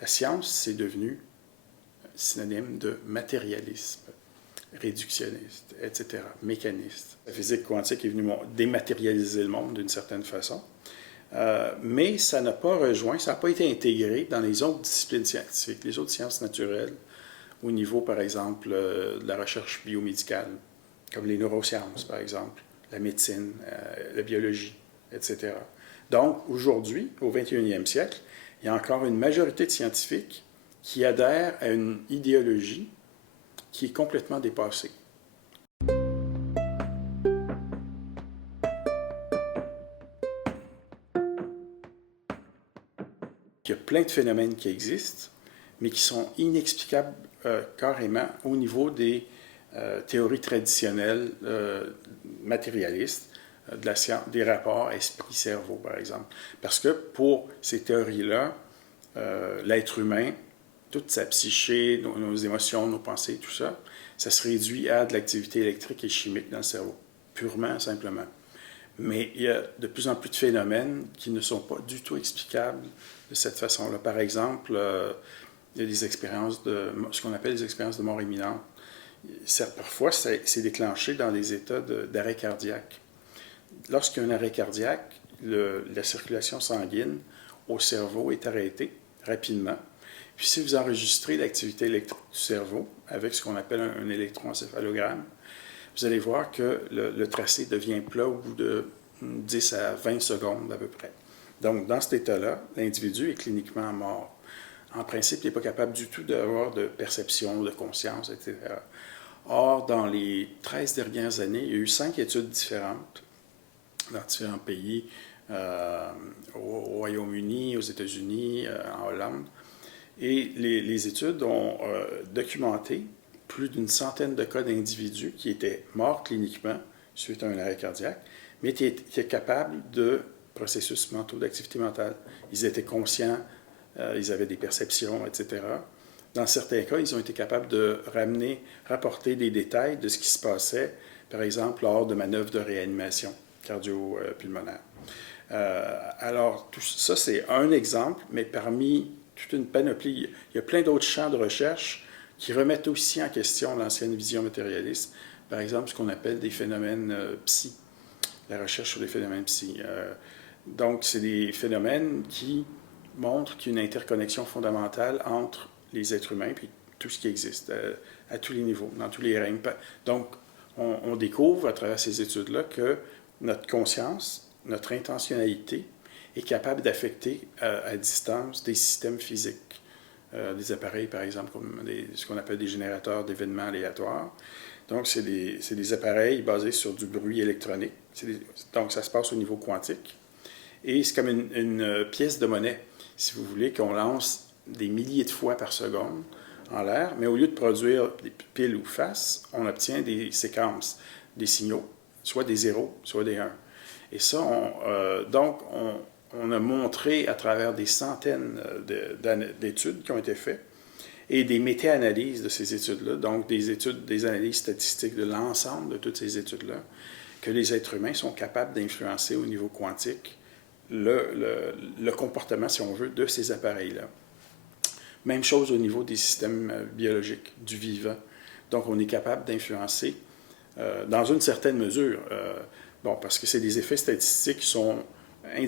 La science, c'est devenu synonyme de matérialisme, réductionniste, etc., mécaniste. La physique quantique est venue dématérialiser le monde d'une certaine façon, mais ça n'a pas rejoint, ça n'a pas été intégré dans les autres disciplines scientifiques, les autres sciences naturelles, au niveau, par exemple, de la recherche biomédicale, comme les neurosciences, par exemple, la médecine, la biologie, etc. Donc, aujourd'hui, au 21e siècle, il y a encore une majorité de scientifiques qui adhèrent à une idéologie qui est complètement dépassée. Il y a plein de phénomènes qui existent, mais qui sont inexplicables carrément au niveau des théories traditionnelles matérialistes, de la science, des rapports esprit-cerveau, par exemple. Parce que pour ces théories-là, l'être humain, toute sa psyché, nos émotions, nos pensées, tout ça, ça se réduit à de l'activité électrique et chimique dans le cerveau, purement, simplement. Mais il y a de plus en plus de phénomènes qui ne sont pas du tout explicables de cette façon-là. Par exemple, il y a des expériences ce qu'on appelle des expériences de mort imminente. Parfois, c'est déclenché dans des états d'arrêt cardiaque. Lorsqu'il y a un arrêt cardiaque, la circulation sanguine au cerveau est arrêtée rapidement. Puis si vous enregistrez l'activité électrique du cerveau avec ce qu'on appelle un électroencéphalogramme, vous allez voir que le tracé devient plat au bout de 10 à 20 secondes à peu près. Donc, dans cet état-là, l'individu est cliniquement mort. En principe, il n'est pas capable du tout d'avoir de perception, de conscience, etc. Or, dans les 13 dernières années, il y a eu 5 études différentes dans différents pays, au Royaume-Uni, aux États-Unis, en Hollande. Et les études ont documenté plus d'une centaine de cas d'individus qui étaient morts cliniquement suite à un arrêt cardiaque, mais qui étaient capables de processus mentaux, d'activité mentale. Ils étaient conscients, ils avaient des perceptions, etc. Dans certains cas, ils ont été capables de rapporter des détails de ce qui se passait, par exemple, lors de manœuvres de réanimation cardio-pulmonaire. Alors, tout ça, c'est un exemple, mais parmi toute une panoplie, il y a plein d'autres champs de recherche qui remettent aussi en question l'ancienne vision matérialiste. Par exemple, ce qu'on appelle des phénomènes psy, la recherche sur les phénomènes psy. Donc, c'est des phénomènes qui montrent qu'il y a une interconnexion fondamentale entre les êtres humains et tout ce qui existe, à tous les niveaux, dans tous les règnes. Donc, on découvre à travers ces études-là que notre conscience, notre intentionnalité est capable d'affecter à distance des systèmes physiques. Des appareils, par exemple, comme ce qu'on appelle des générateurs d'événements aléatoires. Donc, c'est des appareils basés sur du bruit électronique. Donc, ça se passe au niveau quantique. Et c'est comme une pièce de monnaie, si vous voulez, qu'on lance des milliers de fois par seconde en l'air, mais au lieu de produire des piles ou faces, on obtient des séquences, des signaux, soit des zéros, soit des 1. Et ça, on a montré à travers des centaines d'études qui ont été faites et des méta-analyses de ces études-là, donc des analyses statistiques de l'ensemble de toutes ces études-là, que les êtres humains sont capables d'influencer au niveau quantique le comportement, si on veut, de ces appareils-là. Même chose au niveau des systèmes biologiques, du vivant. Donc, on est capable d'influencer dans une certaine mesure. Parce que c'est des effets statistiques qui sont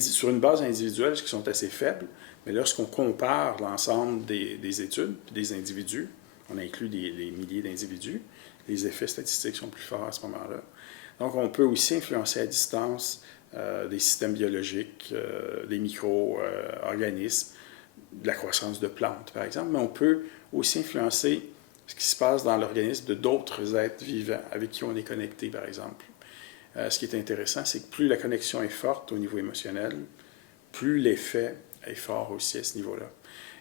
sur une base individuelle qui sont assez faibles, mais lorsqu'on compare l'ensemble des études, des individus, on inclut des milliers d'individus, les effets statistiques sont plus forts à ce moment-là. Donc, on peut aussi influencer à distance des systèmes biologiques, des micro-organismes, de la croissance de plantes, par exemple, mais on peut aussi influencer ce qui se passe dans l'organisme de d'autres êtres vivants avec qui on est connecté, par exemple. Ce qui est intéressant, c'est que plus la connexion est forte au niveau émotionnel, plus l'effet est fort aussi à ce niveau-là.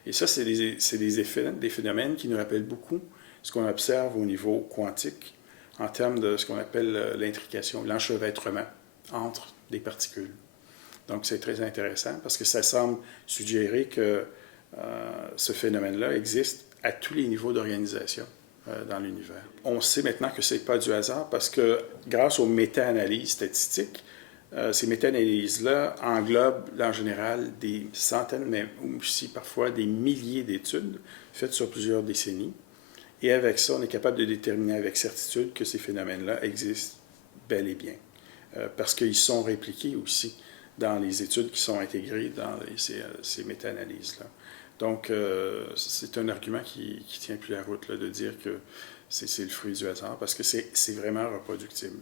Et ça, c'est des effets, des phénomènes qui nous rappellent beaucoup ce qu'on observe au niveau quantique en termes de ce qu'on appelle l'intrication, l'enchevêtrement entre des particules. Donc, c'est très intéressant parce que ça semble suggérer que ce phénomène-là existe à tous les niveaux d'organisation dans l'univers. On sait maintenant que ce n'est pas du hasard parce que grâce aux méta-analyses statistiques, Ces méta-analyses-là englobent en général des centaines, mais aussi parfois des milliers d'études faites sur plusieurs décennies. Et avec ça, on est capable de déterminer avec certitude que ces phénomènes-là existent bel et bien. Parce qu'ils sont répliqués aussi dans les études qui sont intégrées dans ces méta-analyses-là. Donc, c'est un argument qui tient plus la route, là, de dire que c'est le fruit du hasard, parce que c'est vraiment reproductible.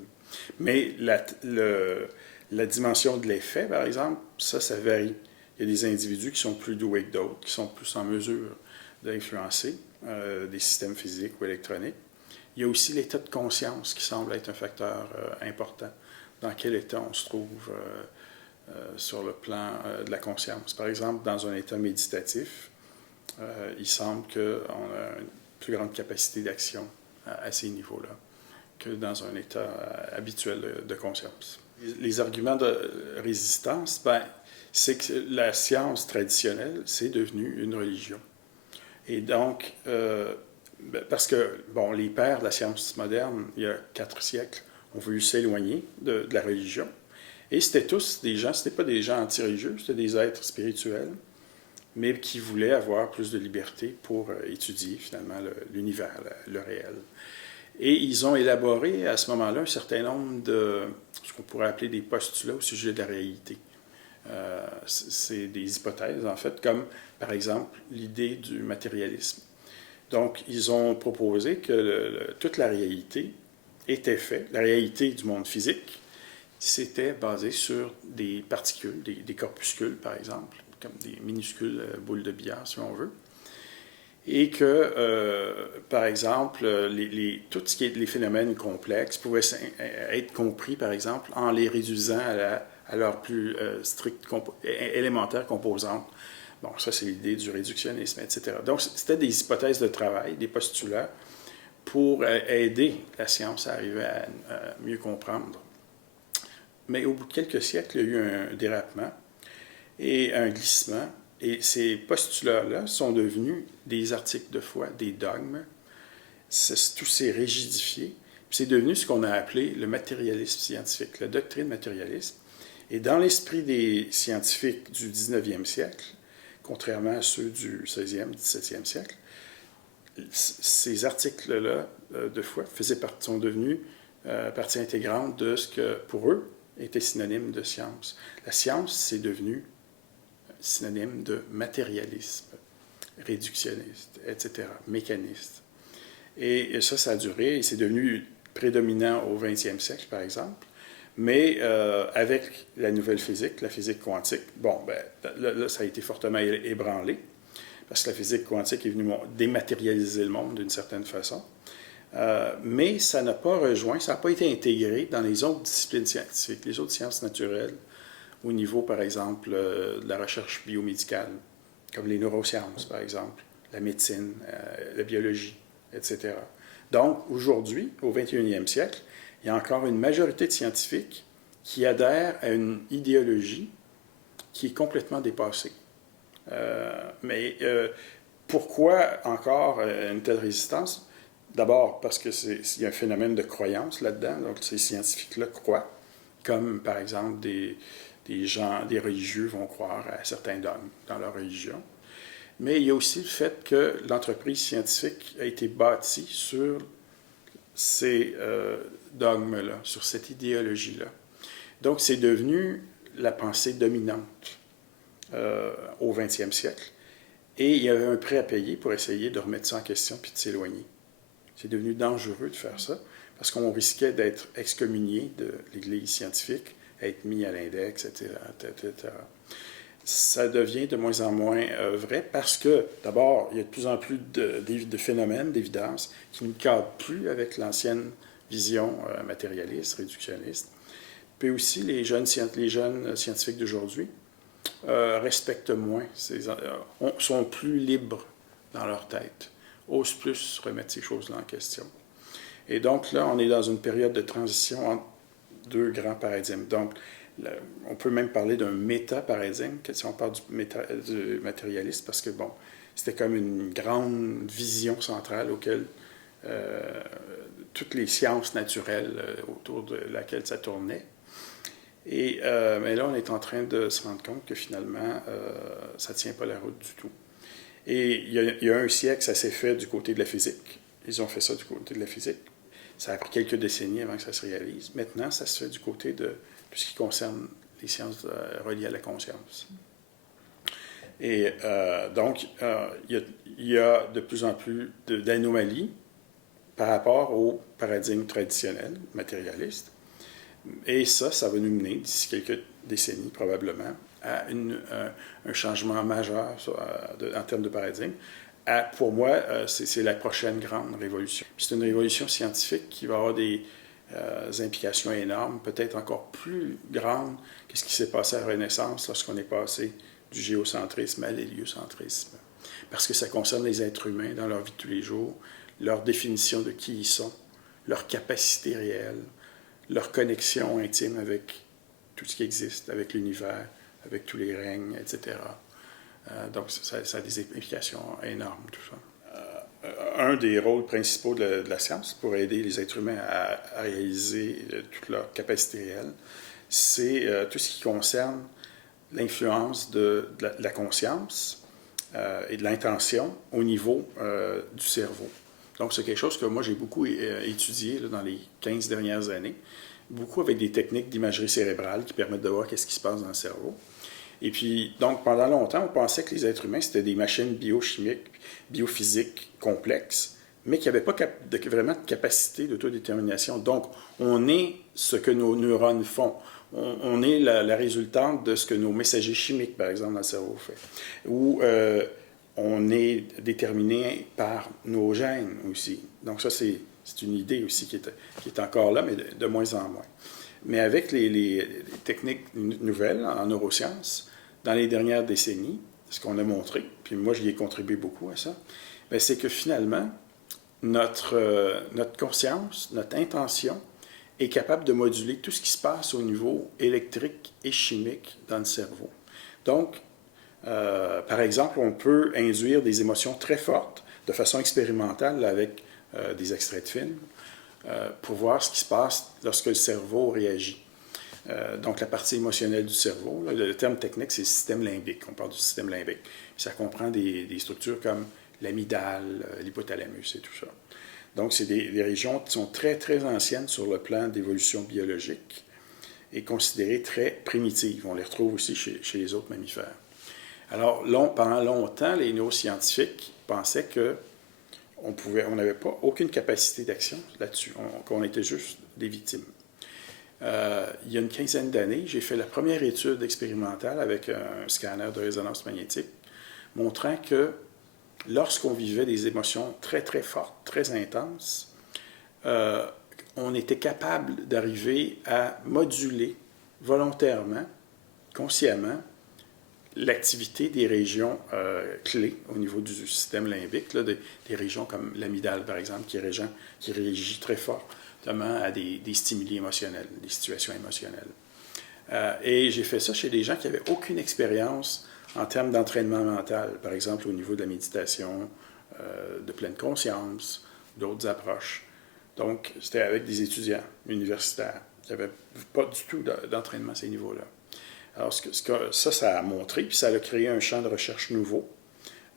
Mais la dimension de l'effet, par exemple, ça varie. Il y a des individus qui sont plus doués que d'autres, qui sont plus en mesure d'influencer des systèmes physiques ou électroniques. Il y a aussi l'état de conscience qui semble être un facteur important. Dans quel état on se trouve sur le plan de la conscience. Par exemple, dans un état méditatif, il semble qu'on a une plus grande capacité d'action à ces niveaux-là que dans un état habituel de conscience. Les arguments de résistance, c'est que la science traditionnelle, c'est devenu une religion. Et donc, parce que, bon, les pères de la science moderne, il y a 4 siècles, ont voulu s'éloigner de la religion. Et c'était tous des gens, c'était pas des gens anti-religieux, c'était des êtres spirituels, mais qui voulaient avoir plus de liberté pour étudier finalement l'univers, le réel. Et ils ont élaboré à ce moment-là un certain nombre de ce qu'on pourrait appeler des postulats au sujet de la réalité. C'est des hypothèses, en fait, comme par exemple l'idée du matérialisme. Donc, ils ont proposé que toute la réalité était faite, la réalité du monde physique, c'était basé sur des particules, des corpuscules, par exemple, comme des minuscules boules de billard, si on veut. Et que, par exemple, tout ce qui est les phénomènes complexes pouvaient être compris, par exemple, en les réduisant à leur plus stricte élémentaire composante. Bon, ça, c'est l'idée du réductionnisme, etc. Donc, c'était des hypothèses de travail, des postulats pour aider la science à arriver à mieux comprendre. Mais au bout de quelques siècles, il y a eu un dérapement et un glissement. Et ces postulats-là sont devenus des articles de foi, des dogmes. Tout s'est rigidifié. C'est devenu ce qu'on a appelé le matérialisme scientifique, la doctrine matérialiste. Et dans l'esprit des scientifiques du 19e siècle, contrairement à ceux du 16e, 17e siècle, ces articles-là de foi sont devenus partie intégrante de ce que, pour eux, était synonyme de science. La science, c'est devenu synonyme de matérialisme, réductionniste, etc., mécaniste. Et ça a duré, et c'est devenu prédominant au 20e siècle, par exemple. Mais avec la nouvelle physique, la physique quantique, bon, là, ça a été fortement ébranlé, parce que la physique quantique est venue dématérialiser le monde d'une certaine façon. Mais ça n'a pas rejoint, ça n'a pas été intégré dans les autres disciplines scientifiques, les autres sciences naturelles, au niveau, par exemple, de la recherche biomédicale, comme les neurosciences, par exemple, la médecine, la biologie, etc. Donc, aujourd'hui, au 21e siècle, il y a encore une majorité de scientifiques qui adhèrent à une idéologie qui est complètement dépassée. Mais pourquoi encore une telle résistance? D'abord, parce qu'il y a un phénomène de croyance là-dedans. Donc, ces scientifiques-là croient, comme par exemple des religieux vont croire à certains dogmes dans leur religion. Mais il y a aussi le fait que l'entreprise scientifique a été bâtie sur ces dogmes-là, sur cette idéologie-là. Donc, c'est devenu la pensée dominante au 20e siècle. Et il y avait un prix à payer pour essayer de remettre ça en question puis de s'éloigner. C'est devenu dangereux de faire ça parce qu'on risquait d'être excommunié de l'Église scientifique, être mis à l'index, etc., etc. Ça devient de moins en moins vrai parce que, d'abord, il y a de plus en plus de phénomènes, d'évidence, qui ne cadrent plus avec l'ancienne vision matérialiste, réductionniste. Puis aussi, les jeunes scientifiques d'aujourd'hui respectent moins, sont plus libres dans leur tête, osent plus remettre ces choses-là en question. Et donc là, on est dans une période de transition entre deux grands paradigmes. Donc, on peut même parler d'un méta-paradigme, si on parle du matérialisme, parce que, bon, c'était comme une grande vision centrale auquel toutes les sciences naturelles autour de laquelle ça tournait. Mais là, on est en train de se rendre compte que finalement, ça ne tient pas la route du tout. Et il y a un siècle, ça s'est fait du côté de la physique. Ils ont fait ça du côté de la physique. Ça a pris quelques décennies avant que ça se réalise. Maintenant, ça se fait du côté de tout ce qui concerne les sciences reliées à la conscience. Et donc, il y a de plus en plus d'anomalies par rapport au paradigme traditionnel, matérialiste. Et ça va nous mener, d'ici quelques décennies probablement, à un changement majeur en termes de paradigme. Pour moi, c'est la prochaine grande révolution. C'est une révolution scientifique qui va avoir des implications énormes, peut-être encore plus grandes que ce qui s'est passé à la Renaissance lorsqu'on est passé du géocentrisme à l'héliocentrisme. Parce que ça concerne les êtres humains dans leur vie de tous les jours, leur définition de qui ils sont, leur capacité réelle, leur connexion intime avec tout ce qui existe, avec l'univers, avec tous les règnes, etc. Donc, ça a des implications énormes, tout ça. Un des rôles principaux de la science pour aider les êtres humains à réaliser toute leur capacité réelle, c'est tout ce qui concerne l'influence de la conscience et de l'intention au niveau du cerveau. Donc, c'est quelque chose que moi, j'ai beaucoup étudié là, dans les 15 dernières années, beaucoup avec des techniques d'imagerie cérébrale qui permettent de voir qu'est-ce qui se passe dans le cerveau. Et puis, donc, pendant longtemps, on pensait que les êtres humains, c'était des machines biochimiques, biophysiques complexes, mais qui n'avaient pas vraiment de capacité d'autodétermination. Donc, on est ce que nos neurones font. On est la résultante de ce que nos messagers chimiques, par exemple, dans le cerveau font. Ou on est déterminé par nos gènes aussi. Donc, ça, c'est une idée aussi qui est encore là, mais de moins en moins. Mais avec les techniques nouvelles en neurosciences, dans les dernières décennies, ce qu'on a montré, puis moi j'y ai contribué beaucoup à ça, c'est que finalement, notre conscience, notre intention est capable de moduler tout ce qui se passe au niveau électrique et chimique dans le cerveau. Donc, par exemple, on peut induire des émotions très fortes de façon expérimentale avec des extraits de films, pour voir ce qui se passe lorsque le cerveau réagit. Donc, la partie émotionnelle du cerveau, là, le terme technique, c'est le système limbique. On parle du système limbique. Puis ça comprend des structures comme l'amygdale, l'hypothalamus et tout ça. Donc, c'est des régions qui sont très, très anciennes sur le plan d'évolution biologique et considérées très primitives. On les retrouve aussi chez les autres mammifères. Alors, pendant longtemps, les neuroscientifiques pensaient que on n'avait pas aucune capacité d'action là-dessus, qu'on était juste des victimes. Il y a une quinzaine d'années, j'ai fait la première étude expérimentale avec un scanner de résonance magnétique, montrant que lorsqu'on vivait des émotions très, très fortes, très intenses, on était capable d'arriver à moduler volontairement, consciemment, l'activité des régions clés au niveau du système limbique, là, des régions comme l'amygdale, par exemple, qui réagit très fortement à des stimuli émotionnels, des situations émotionnelles. Et j'ai fait ça chez des gens qui n'avaient aucune expérience en termes d'entraînement mental, par exemple au niveau de la méditation, de pleine conscience, d'autres approches. Donc, c'était avec des étudiants universitaires qui n'avaient pas du tout d'entraînement à ces niveaux-là. Alors, ça a montré, puis ça a créé un champ de recherche nouveau.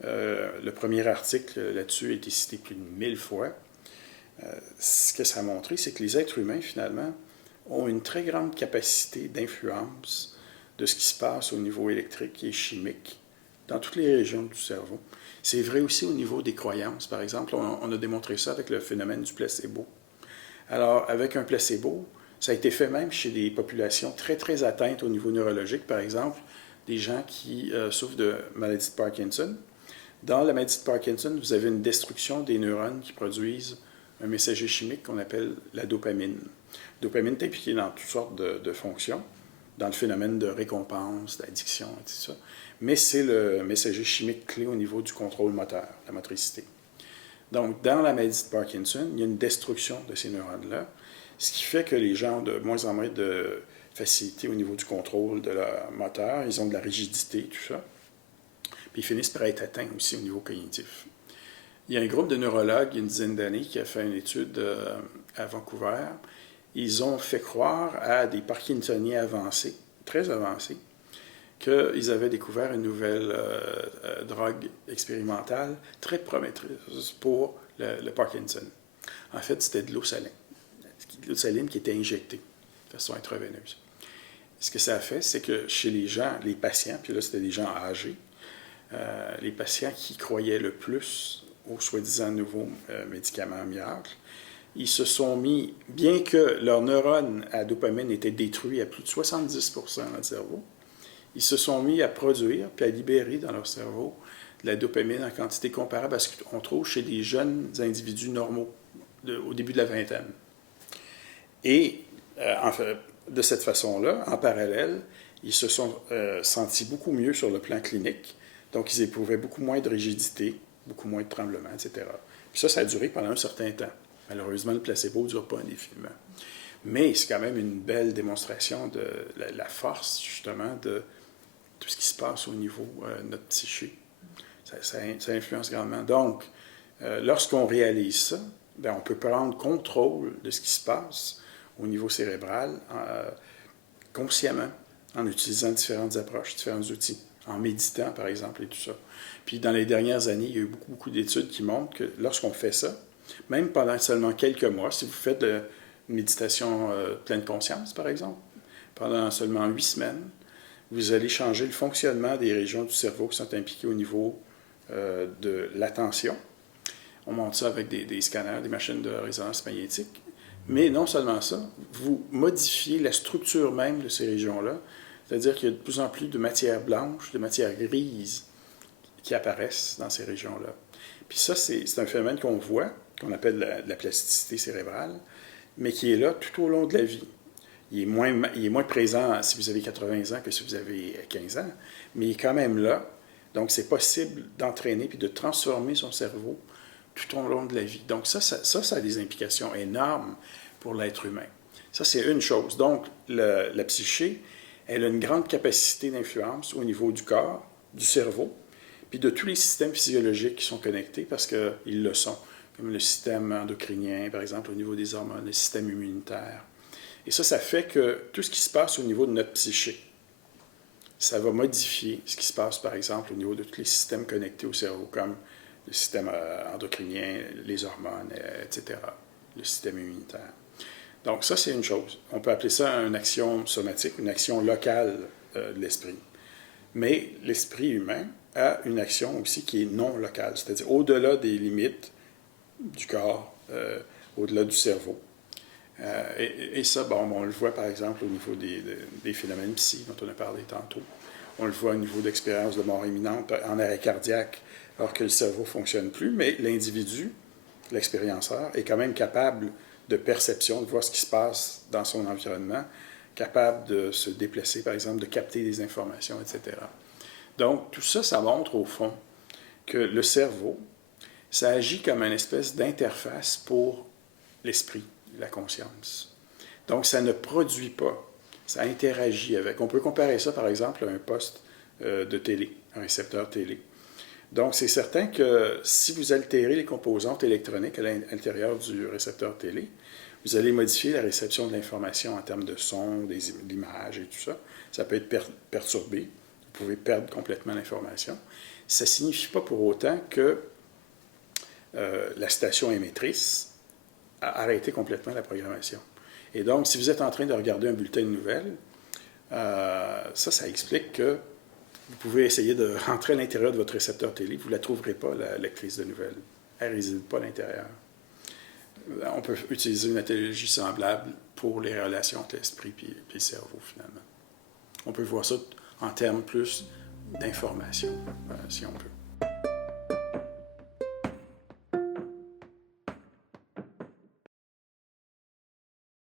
Le premier article là-dessus a été cité plus de 1000 fois. Ce que ça a montré, c'est que les êtres humains, finalement, ont une très grande capacité d'influence de ce qui se passe au niveau électrique et chimique dans toutes les régions du cerveau. C'est vrai aussi au niveau des croyances. Par exemple, on a démontré ça avec le phénomène du placebo. Alors, avec un placebo, ça a été fait même chez des populations très, très atteintes au niveau neurologique. Par exemple, des gens qui souffrent de maladie de Parkinson. Dans la maladie de Parkinson, vous avez une destruction des neurones qui produisent un messager chimique qu'on appelle la dopamine. La dopamine est impliquée dans toutes sortes de fonctions, dans le phénomène de récompense, d'addiction, et tout ça. Mais c'est le messager chimique clé au niveau du contrôle moteur, la motricité. Donc, dans la maladie de Parkinson, il y a une destruction de ces neurones-là, ce qui fait que les gens ont de moins en moins de facilité au niveau du contrôle de leur moteur, ils ont de la rigidité, tout ça. Puis ils finissent par être atteints aussi au niveau cognitif. Il y a un groupe de neurologues, il y a une dizaine d'années, qui a fait une étude à Vancouver ils ont fait croire à des parkinsoniens avancés, très avancés, qu'ils avaient découvert une nouvelle drogue expérimentale très prometteuse pour le Parkinson. En fait, c'était de l'eau saline. De l'eau saline qui était injectée de façon intraveineuse. Ce que ça a fait, c'est que chez les gens, les patients, puis là, c'était des gens âgés, les patients qui croyaient le plus aux soi-disant nouveaux médicaments miracles, ils se sont mis, bien que leurs neurones à dopamine étaient détruits à plus de 70% dans le cerveau, ils se sont mis à produire puis à libérer dans leur cerveau de la dopamine en quantité comparable à ce qu'on trouve chez des jeunes individus normaux au début de la vingtaine. Et de cette façon-là, en parallèle, ils se sont sentis beaucoup mieux sur le plan clinique, donc ils éprouvaient beaucoup moins de rigidité, beaucoup moins de tremblements, etc. Puis ça a duré pendant un certain temps. Malheureusement, le placebo ne dure pas indéfiniment. Mais c'est quand même une belle démonstration de la force, justement, de tout ce qui se passe au niveau de notre psyché. Ça influence grandement. Donc, lorsqu'on réalise ça, bien, on peut prendre contrôle de ce qui se passe au niveau cérébral consciemment, en utilisant différentes approches, différents outils, en méditant, par exemple, et tout ça. Puis, dans les dernières années, il y a eu beaucoup d'études qui montrent que lorsqu'on fait ça, même pendant seulement quelques mois, si vous faites de méditation pleine conscience, par exemple, pendant seulement 8 semaines, vous allez changer le fonctionnement des régions du cerveau qui sont impliquées au niveau de l'attention. On montre ça avec des scanners, des machines de résonance magnétique. Mais non seulement ça, vous modifiez la structure même de ces régions-là, c'est-à-dire qu'il y a de plus en plus de matière blanche, de matière grise qui apparaissent dans ces régions-là. Puis ça, c'est un phénomène qu'on voit, qu'on appelle la plasticité cérébrale, mais qui est là tout au long de la vie. Il est moins présent si vous avez 80 ans que si vous avez 15 ans, mais il est quand même là. Donc, c'est possible d'entraîner puis de transformer son cerveau tout au long de la vie. Donc, ça a des implications énormes pour l'être humain. Ça, c'est une chose. Donc, la psyché, elle a une grande capacité d'influence au niveau du corps, du cerveau, puis de tous les systèmes physiologiques qui sont connectés, parce qu'ils le sont, comme le système endocrinien, par exemple, au niveau des hormones, le système immunitaire. Et ça fait que tout ce qui se passe au niveau de notre psyché, ça va modifier ce qui se passe, par exemple, au niveau de tous les systèmes connectés au cerveau, comme le système endocrinien, les hormones, etc., le système immunitaire. Donc ça, c'est une chose. On peut appeler ça une action somatique, une action locale de l'esprit. Mais l'esprit humain a une action aussi qui est non locale, c'est-à-dire au-delà des limites du corps, au-delà du cerveau. Et ça, bon, on le voit par exemple au niveau des phénomènes psy dont on a parlé tantôt. On le voit au niveau d'expériences de mort imminente en arrêt cardiaque, alors que le cerveau ne fonctionne plus, mais l'individu, l'expérienceur, est quand même capable de perception, de voir ce qui se passe dans son environnement, capable de se déplacer, par exemple, de capter des informations, etc. Donc, tout ça, ça montre au fond que le cerveau, ça agit comme une espèce d'interface pour l'esprit, la conscience. Donc, ça ne produit pas, ça interagit avec. On peut comparer ça, par exemple, à un poste de télé, un récepteur télé. Donc, c'est certain que si vous altérez les composantes électroniques à l'intérieur du récepteur télé, vous allez modifier la réception de l'information en termes de son, d'images et tout ça. Ça peut être perturbé. Vous pouvez perdre complètement l'information. Ça ne signifie pas pour autant que la station émettrice a arrêté complètement la programmation. Et donc, si vous êtes en train de regarder un bulletin de nouvelles, ça explique que vous pouvez essayer de rentrer à l'intérieur de votre récepteur télé, vous ne la trouverez pas, la lectrice de nouvelles. Elle ne réside pas à l'intérieur. On peut utiliser une analogie semblable pour les relations entre l'esprit et le cerveau, finalement. On peut voir ça en termes plus d'information, si on peut.